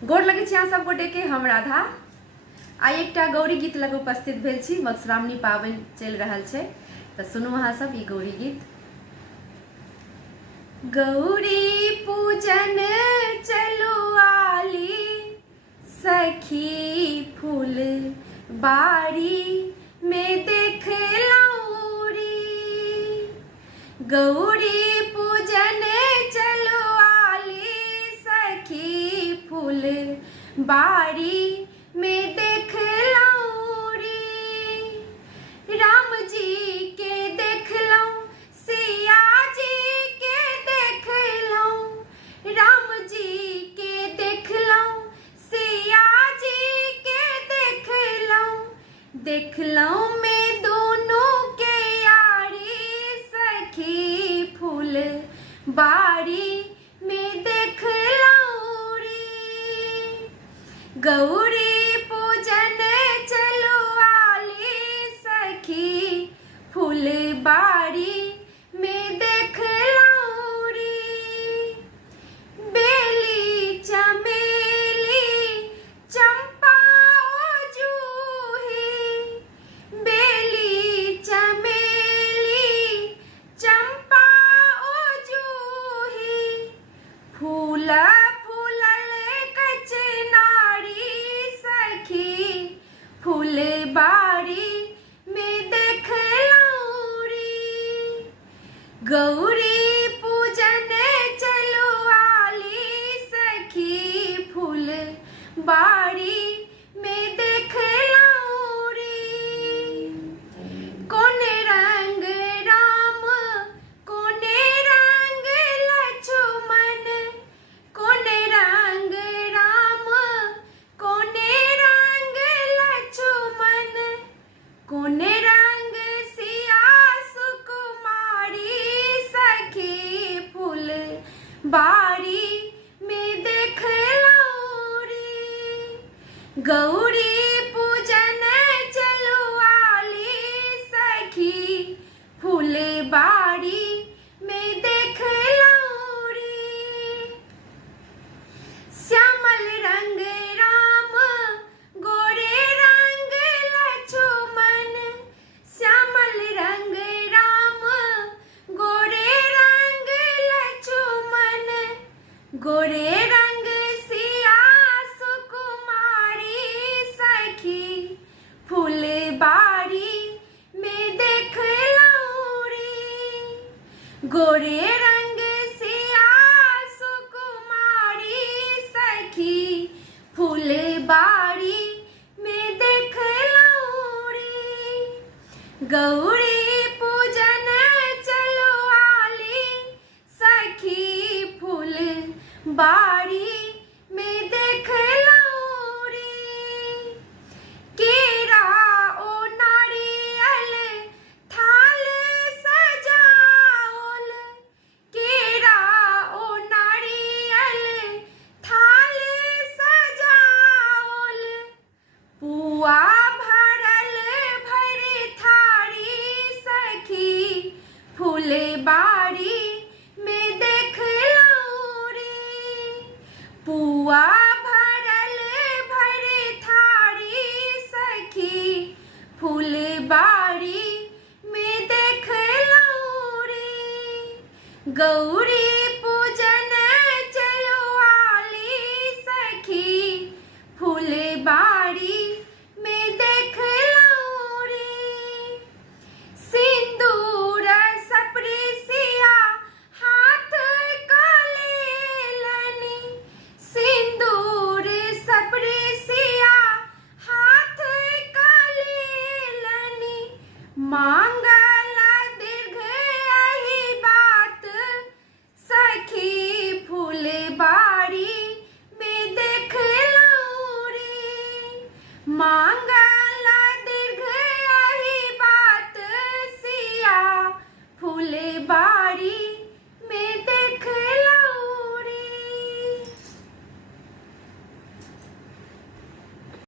गोर लगे छी अहाँ सब गोटे के। हम राधा आई एकटा गौरी गीत लग उपस्थित भेल छी। मधुश्रावणी पावनि चलि रहल छै तऽ सुनू अहाँ सब ई गौरी गीत। गौरी पूजन चलो आली सखी फूल बारी में देख लौरी। गौरी पूजन चलो आली सखी फूल बारी में देख लौरी। राम जी के देख लऊं, सिया जी के देख लऊं, राम जी के देख लऊं, सिया जी के देख लऊं मैं दोनों के यारी सखी फूल बारी में देख लौरी। गौरी पूजन चलो आली सखी फूल बारी में देख लौरी। बेली चमेली चंपा ओ जूही, बेली चमेली चंपा ओ जूही, फूल फूलल कचनारी सखी फूल बारी में देख लौरी। गौरी पूजन चलो आली सखी फूल बारी में देख लौरी। कोने रंग राम कोने रंग लक्ष्मण, कोने रंग राम कोने रंग लक्ष्मण, कोने रंग सिया सुकुमारी सखी फूल बारी में देख लौरी। गौरी पूजन चलो आली सखी फूल बारी में देख लौरी। श्यामल रंग राम गोरे रंग लक्ष्मण, श्यामल रंग राम गोरे रंग लक्ष्मण, गोरे रंग सिया सुकुमारी सखी फूल बारी में देख लौरी। गोरे रंग सिया सुकुमारी सखी फूल बारी में देख लौरी। गौरी पूजन चलो आली सखी फूल बारी में देख लौरी। केरा ओ नारियल थाल सजाओल, केरा ओ नारियल थाल सजाओल, पुआ भरल भरी थारी सखी फूल बारी में देख लौरी। पुआ भरल भरी थारी सखी फूल बारी में देख लौरी। गौरी